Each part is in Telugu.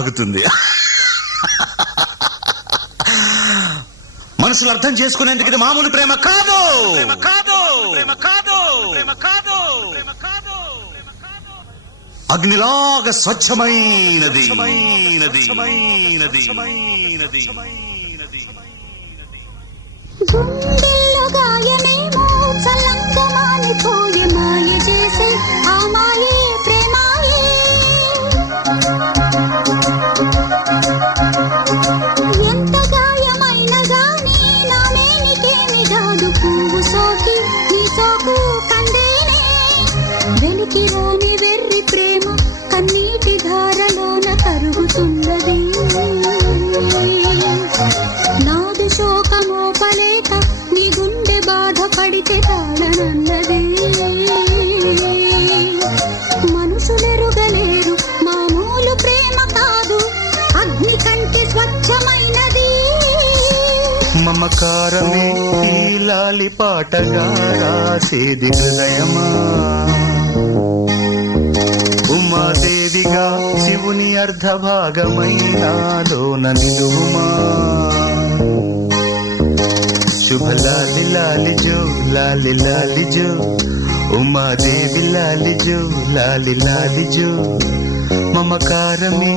ఆగుతుంది. మనసులు అర్థం చేసుకునేందుకు ఇది మామూలు ప్రేమ కాదు. అగ్నిలాగా స్వచ్ఛమైనది. గుండెల్లో గాయమేమో చల్లంగమాని పోయి మాయ చేసే ఆ మాయే ప్రేమాయే. ఎంత గాయమైన గాని నానే నీకేమి కాదు. పువ్వు సోకి నీ సోకు కందేనే. వెలికి రాని వెర్రి ప్రేమ కన్నీటి ధారలోన కరుగుతున్నది. నాదు శోకమోపలేక నీ గుండె బాధపడితే తాళనన్నది. మనుషులెరుగలేరు మామూలు ప్రేమ కాదు, అగ్ని కంటే స్వచ్ఛమైనది. మమకారమే ఈ లాలి పాటగా రాసేది హృదయమా. ఉమాదేవిగా శివుని అర్ధభాగమైనాలోన నిలువుమా. శుభ లాలి లాలి జో లాలి లాలి జో, ఉమాదేవి లాలి జో లాలి లాలి జో. మమకారమే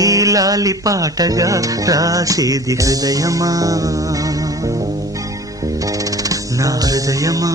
ఈ లాలి పాటగా రాసేది హృదయమా, నా హృదయమా.